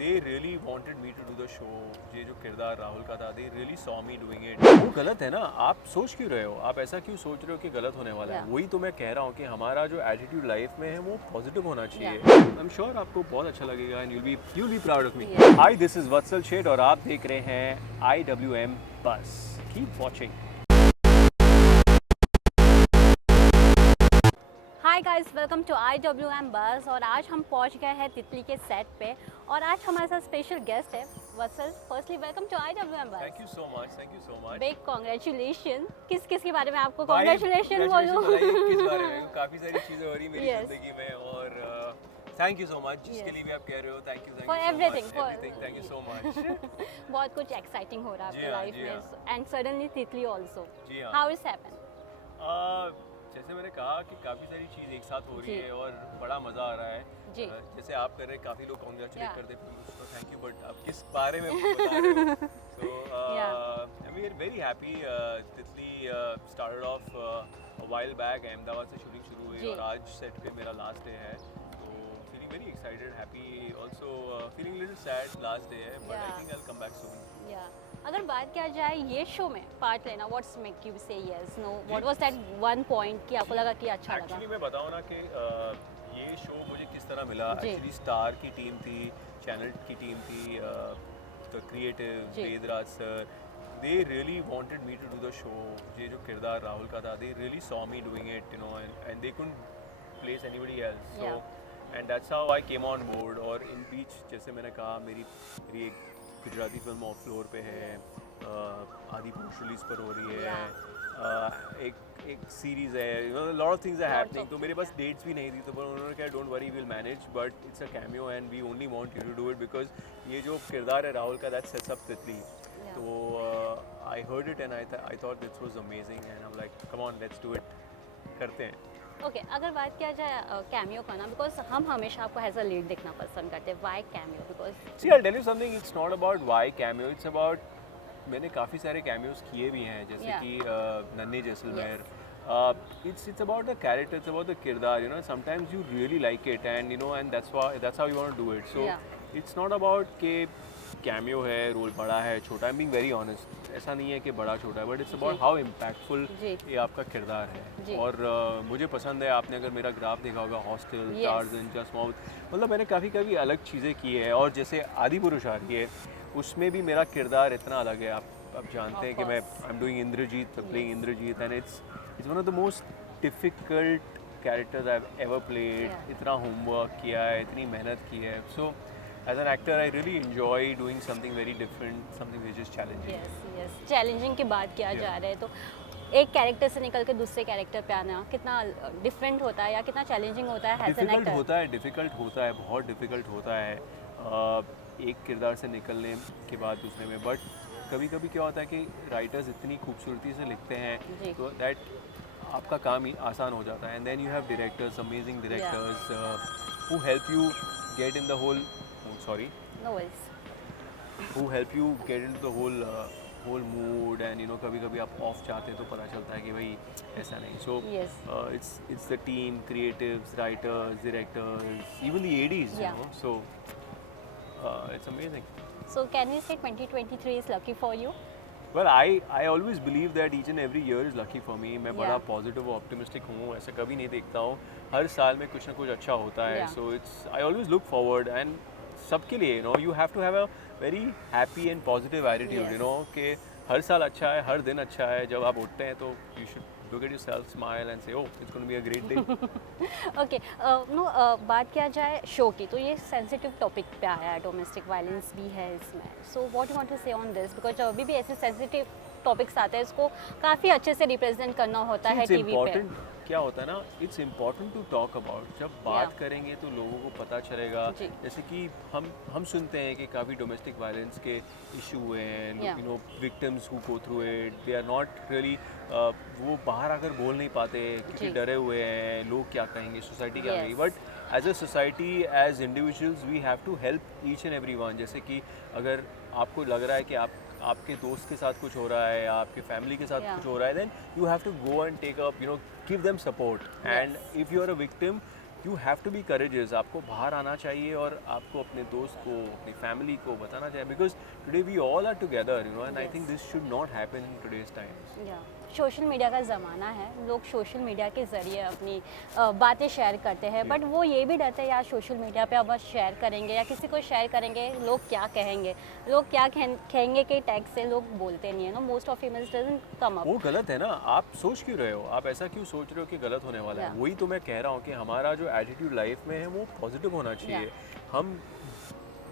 they really wanted me to do the show. ये जो किरदार राहुल का था, they really saw me doing it. वो गलत है ना, आप सोच क्यों रहे हो, आप ऐसा क्यों सोच रहे हो कि गलत होने वाला है? वही तो मैं कह रहा हूँ कि हमारा जो एटीट्यूड लाइफ में है वो पॉजिटिव होना चाहिए. I'm sure आपको बहुत अच्छा लगेगा and you'll be proud of me. Hi, this is Vatsal Sheth और आप देख रहे हैं IWM Buzz. Keep watching. Hi guys, welcome to IWM Buzz. और आज हम पहुंच गए हैं तितली के सेट पे और आज हमारे साथ स्पेशल गेस्ट है वत्सल. फर्स्टली वेलकम टू IWM बस. Thank you so much. Big congratulation. किस के बारे में आपको कांग्रेचुलेशन बोलूं? किस बारे में? काफ़ी सारी चीज़ें हो रही मेरी ज़िंदगी में और थैंक यू सो मच जिसके लिए भी आप कह रहे हो. Thank you for everything. Thank you so much. बहुत कुछ एक्साइटिंग हो रहा है आपकी लाइफ में एंड सडनली तितली आल्सो. जी हाँ. How is happen? जैसे मैंने कहा कि काफ़ी सारी चीज़ एक साथ हो रही है और बड़ा मज़ा आ रहा है. जी. जैसे आप कर रहे हैं, काफ़ी लोग कांग्रेचुलेट करते हैं, तो थैंक यू. बट अब किस बारे में बता रहे हो? So we are very happy. तितली started off a while back. Ahmedabad से शूटिंग शुरू हुई और आज सेट पे मेरा लास्ट डे है. तो feeling very excited, happy, also feeling a little sad. Last day है, but I think I'll come back soon. अगर बात किया जाए ये शो में पार्ट लेना, what's make you say yes no, what was that one point कि आपको लगा कि अच्छा लगा? एक्चुअली मैं बताऊँ ना कि ये शो मुझे किस तरह मिला. एक्चुअली स्टार की टीम थी, चैनल की टीम थी, the creative Vedraj sir, they really wanted me to do the show. ये जो किरदार राहुल का था, they really saw me doing it, you know, and they couldn't place anybody else. So and that's how I came on board. और इन बीच जैसे मैंने कहा, मेरी एक गुजराती फिल्म ऑफ फ्लोर पे है, आदि पुरुष रिलीज पर हो रही है, एक सीरीज़ है, you know, lot of things are happening. तो मेरे पास डेट्स भी नहीं थी, तो उन्होंने कहा don't worry, will manage, but it's a cameo and we only want you to do it because ये जो किरदार है राहुल का, दैट सेट्स अप तितली. तो I heard it and I thought this was amazing and I am like come on, let's do it, करते हैं. Okay, अगर बात किया जाए कैमियो करना, बिकॉज हम हमेशा आपको एज अ लीड देखना पसंद करते हैं. Why cameo? Because see I tell you something, it's not about why cameo, it's about, मैंने काफ़ी सारे कैमियोज किए भी हैं, जैसे कि नन्हे Jaisalmer. It's about the character, it's about the kirdar, you know. Sometimes you really like it and you know, and that's how you want to do it. So it's not about कि cameo है, role बड़ा है, छोटा. I am being very honest, ऐसा नहीं है कि बड़ा छोटा है, but it's about how impactful ये आपका किरदार है. और मुझे पसंद है. आपने अगर मेरा ग्राफ देखा होगा, हॉस्टल, टार्ज़न, जस्ट माउथ, मतलब मैंने काफ़ी अलग चीज़ें की है. और जैसे आदि पुरुष आ रही है, उसमें भी मेरा किरदार इतना अलग है. आप जानते हैं कि मैं I am doing Indrajeet, playing Indrajeet, and it's one of the most difficult characters I have ever played. इतना होमवर्क किया है, इतनी मेहनत की है. So as an actor I really enjoy doing something very different, something which is challenging. yes challenging की बात किया जा रहा है, तो एक कैरेक्टर से निकल के दूसरे कैरेक्टर पे आना कितना डिफरेंट होता है या कितना चैलेंजिंग होता है? डिफिकल्ट होता है, बहुत डिफिकल्ट होता है एक किरदार से निकलने के बाद दूसरे में. बट कभी कभी क्या होता है कि राइटर्स इतनी खूबसूरती से लिखते हैं तो दैट आपका काम ही आसान हो जाता है. And then you have directors, amazing directors who help you get in the whole who help you get into the whole mood. and you know, कभी आप ऑफ चाहते हैं तो पता चलता है कि भाई ऐसा नहीं. so it's the team, creatives, writers, directors, even the ADs, you know. So it's amazing. So can we say 2023 is lucky for you? Well, I always believe that each and every year is lucky for me. मैं बड़ा positive और optimistic हूँ, ऐसा कभी नहीं देखता हूँ. हर साल में कुछ ना कुछ अच्छा होता है. So I always look forward. and सबके लिए, you know, you have to have a very happy and positive attitude, you know, कि हर साल अच्छा है, हर दिन अच्छा है. जब आप उठते हैं तो you should look at yourself, smile and say, oh, it's going to be a great day. Okay, बात किया जाए शो की, तो ये सेंसिटिव टॉपिक पे आया है, डोमेस्टिक वायलेंस भी है इसमें. So what you want to say on this, because अभी भी ऐसे सेंसिटिव टॉपिक्स आते हैं, इसको काफ़ी अच्छे से रिप्रेजेंट करना होता है टीवी पे. क्या होता है ना, it's important to talk about. जब बात करेंगे तो लोगों को पता चलेगा. जैसे कि हम सुनते हैं कि काफ़ी डोमेस्टिक वायलेंस के इशू हुए हैं, you know, victims who go through it, they are not really, वो बाहर आकर बोल नहीं पाते क्योंकि डरे हुए हैं, लोग क्या कहेंगे, सोसाइटी क्या कहेगी. But as a society, as individuals, we have to help each and every one. जैसे कि अगर आपको लग रहा है कि आपके दोस्त के साथ कुछ हो रहा है या आपके फैमिली के साथ कुछ हो रहा है, then you have to go and take up, you know, give them support. And if you are a victim, you have to be courageous, आपको बाहर आना चाहिए और आपको अपने दोस्त को, अपनी फैमिली को बताना चाहिए, because today we all are together, you know, and I Yes. Think this should not happen in today's times. या सोशल मीडिया का ज़माना है, लोग सोशल मीडिया के ज़रिए अपनी बातें शेयर करते हैं, बट वो ये भी डरते हैं यार सोशल मीडिया पे अब शेयर करेंगे या किसी को शेयर करेंगे लोग क्या कहेंगे, लोग क्या कहेंगे के टैग से लोग बोलते नहीं है ना, most of females doesn't come up. वो गलत है ना, आप सोच क्यों रहे हो, आप ऐसा क्यों सोच रहे हो कि गलत होने वाला है? Yeah. वही तो मैं कह रहा हूँ कि हमारा जो एटीट्यूड लाइफ में है वो पॉजिटिव होना चाहिए। हम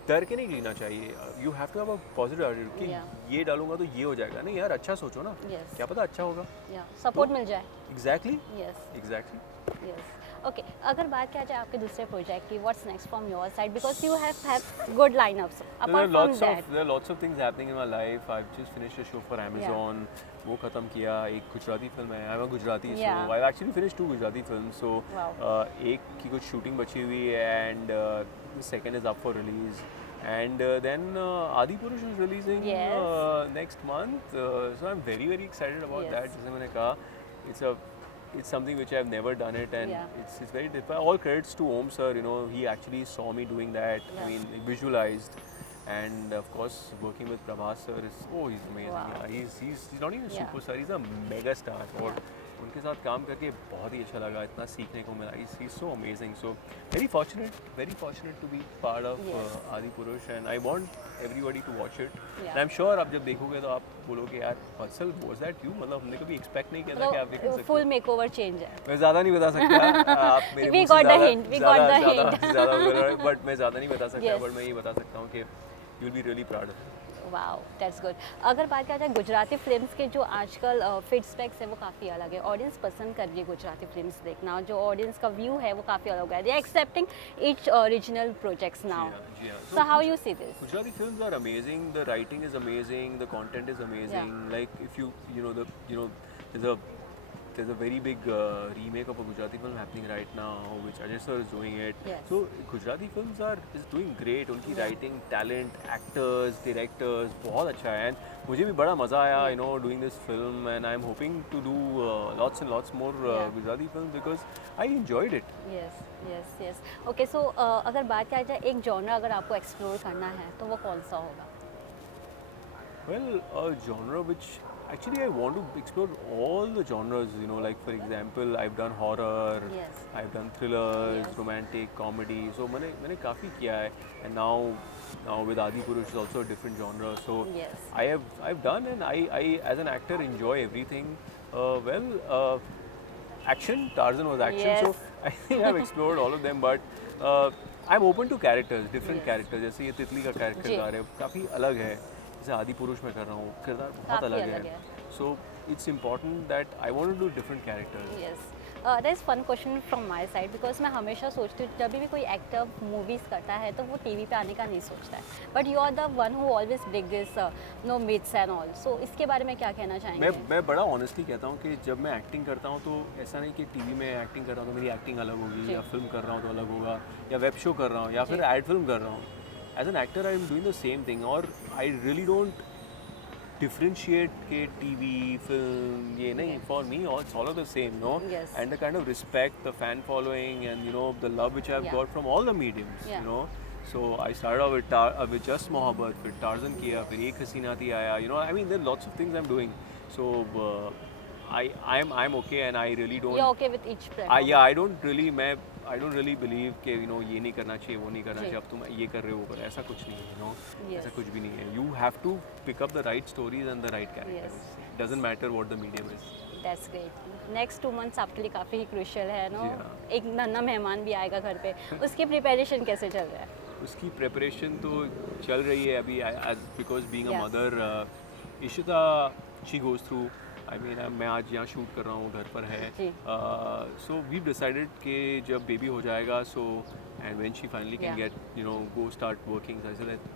डर के नहीं जीना चाहिए, you have to have a positive attitude कि Yeah. ये डालूंगा तो ये हो जाएगा, नहीं यार अच्छा सोचो ना, Yes. क्या पता अच्छा होगा। या सपोर्ट मिल जाए। Exactly yes exactly. Yes okay, अगर बात किया जाए आपके दूसरे प्रोजेक्ट की, what's next from your side, because you have good line-ups apart from that. There are lots of things happening in my life. I've just finished a show for Amazon. वो ख़त्म किया, एक गुजराती फिल्म है, I'm a Gujarati, Yeah. so I've actually finished 2 Gujarati films. So Wow. एक की कुछ shooting बची हुई है and the second is up for release. And then Adi Purush is releasing Yes. next month. So I'm very very excited about Yes. that. जैसे मैंने कहा, it's something which I've never done it, and Yeah. it's very difficult. All credits to Om sir, you know, he actually saw me doing that. Yeah. I mean, visualized. And of course, working with Prabhas sir is, he's amazing. Wow. Yeah, he's not even a Yeah. superstar, he's a mega star. और Yeah. उनके साथ काम करके बहुत ही अच्छा लगा, इतना सीखने को मिला. He's so amazing. So very fortunate to be part of Yes. Adi Purush, and I want everybody to watch it. Yeah. And I'm sure आप जब देखोगे तो आप बोलोगे यार Vatsal, was that you? मतलब हमने कभी एक्सपेक्ट नहीं किया था कि आप देख सकते फुल हो. मेकओवर चेंज है। मैं ज़्यादा नहीं बता सकता, आप मेरे We मुंह से got the ज़्यादा- hint, we got the ज़्यादा- hint. ज़्यादा बोल रहा हूँ, but मैं ज़्यादा नहीं बता सकता, Yes. but मैं ये बता सकता हूँ कि you'll be really proud of it. Wow that's good. अगर बात किया जाए गुजराती फिल्म्स के, जो आजकल फिट स्पेक्स है वो काफ़ी अलग है, ऑडियंस पसंद कर रही है गुजराती फिल्म्स देखना, जो ऑडियंस का व्यू है वो काफ़ी अलग है, they are accepting each original projects now, जी हाँ. So how you see this? Gujarati films are amazing. The writing is amazing. The content is amazing. Like if there's a very big remake of a Gujarati film happening right now, which Ajay sir is doing it. Yes. So Gujarati films is doing great. उनकी Yeah. writing, talent, actors, directors बहुत अच्छा है. And मुझे भी बड़ा मज़ा आया, Yeah. you know, doing this film. And I'm hoping to do lots and lots more Yeah. Gujarati films because I enjoyed it. Yes yes yes okay, so अगर बात किया जाए एक जॉनर अगर आपको एक्सप्लोर करना है तो वो कौन सा होगा? Well, a genre which actually I want to explore all the genres, you know, like for example, I've done horror, Yes. I've done thrillers, Yes. romantic, comedy. So मैंने काफ़ी किया है, and now with Adi Purush is also a different genre. So Yes. I've done, and I as an actor enjoy everything. Action, Tarzan was action, Yes. so I think I've explored all of them, but I'm open to characters, different Yes. characters. जैसे ये तितली का किरदार है, काफ़ी अलग है. जैसे आदि पुरुष में कर रहा हूँ, किरदार बहुत काफ़ी अलग अलग है. है. So it's important that I want to do different characters. Yes that is fun question from my side, because मैं हमेशा सोचती हूँ जब भी कोई एक्टर मूवीज़ करता है तो वो टीवी पे आने का नहीं सोचता है, but you are the one who always break this no myths and all, so इसके बारे में क्या कहना चाहेंगे? मैं बड़ा ऑनेस्टली कहता हूँ कि जब मैं एक्टिंग करता हूँ तो ऐसा नहीं कि टीवी में एक्टिंग कर रहा हूँ तो मेरी एक्टिंग अलग होगी, जी. या फिल्म कर रहा हूँ तो अलग होगा, या वेब शो कर रहा हूँ, या फिर जी. एड फिल्म कर रहा हूँ. As an actor I am doing the same thing, और आई रियली डोंट differentiate के TV, film, ये नहीं. Yes. For me, it's all of the same, no? Yes. And the kind of respect, the fan following, and you know the love which I've Yeah. got from all the mediums, Yeah. you know. So I started off with just Mohabbat, फिर Tarzan किया, फिर एक हसीना थी आया, you know. I mean, there are lots of things I'm doing. So I'm okay, and I really don't. You're okay with each platform? I don't really believe कि you know ये नहीं करना चाहिए, वो नहीं करना जी. चाहिए, अब तुम ये कर रहे हो, पर ऐसा कुछ नहीं है, you know. Yes. ऐसा कुछ भी नहीं है. You have to pick up the right stories and the right characters. Yes. Doesn't matter what the medium is. That's great. Next 2 months आपके लिए काफ़ी क्रूशियल है नो, जी हाँ. एक नन्हा मेहमान भी आएगा घर पे, उसकी प्रिपरेशन कैसे चल रहा है? उसकी प्रिपरेशन तो चल रही है अभी, because being a Yeah. Mother, Ishita she goes through. I mean मैं आज यहाँ शूट कर रहा हूँ, घर पर है. जी. सो वी डिसाइडेड कि जब बेबी हो जाएगा, so and when she finally can Yeah. Get you know go start working,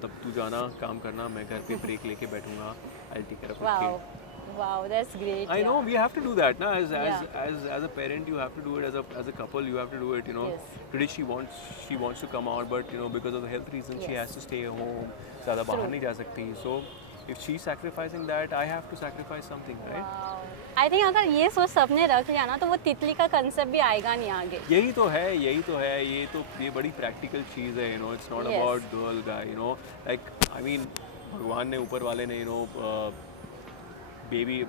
तब तू जाना काम करना, मैं घर पे ब्रेक लेके बैठूंगा. I will take care of wow kid. Wow that's great. I know we have to do that, na. Yeah. As a parent, you have to do it. As a couple, you have to do it. You know. Yes. Today she wants to come out, but you know because of the health reasons she Yes. has to stay at home. ज़्यादा बाहर True. नहीं जा सकती. So if she's sacrificing that, I have to sacrifice something, right? I think अगर ये सोच सबने रख लिया ना तो वो तितली का कंसेप्ट भी आएगा नहीं आगे. यही तो है ये बड़ी प्रैक्टिकल चीज़ है, you know, it's not Yes. about girl guy, you know, like I mean भगवान ने ऊपर वाले ने, you know, baby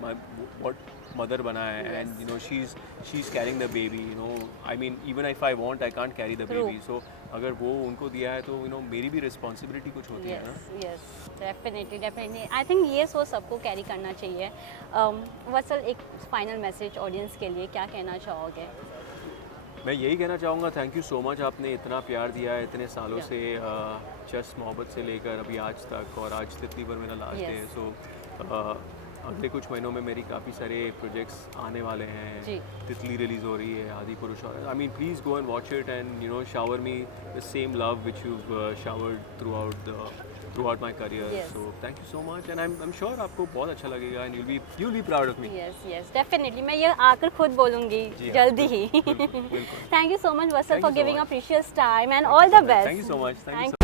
what mother बनाया है, and you know she's carrying the baby, you know, I mean even if I want I can't carry the True. baby, so अगर वो उनको दिया है तो you know मेरी भी रिस्पॉन्सिबिलिटी कुछ होती है ना. यस डेफिनेटली आई थिंक ये सोच सबको कैरी करना चाहिए. वत्सल, एक फाइनल मैसेज ऑडियंस के लिए क्या कहना चाहोगे? मैं यही कहना चाहूँगा, थैंक यू सो मच, आपने इतना प्यार दिया है इतने सालों Yeah. से, जस्ट मोहब्बत से लेकर अभी आज तक, और आज तितली पर मेरा लास्ट डे है. Yes. सो अगले कुछ महीनों में मेरी काफ़ी सारे प्रोजेक्ट्स आने वाले हैं. जी. तितली रिलीज़ हो रही है, आदि पुरुष, I mean please go and watch it and you know shower me the same love which you showered through out my career. Yes. So thank you so much, and I am sure आपको बहुत अच्छा लगेगा, and you'll be proud of me. Yes definitely मैं ये आकर खुद बोलूँगी जी हाँ, जल्दी ही. बिल्कुल. Thank you so much Vatsal Thank for you so giving a much. Precious time and all the best. Thank you so much. Thank you so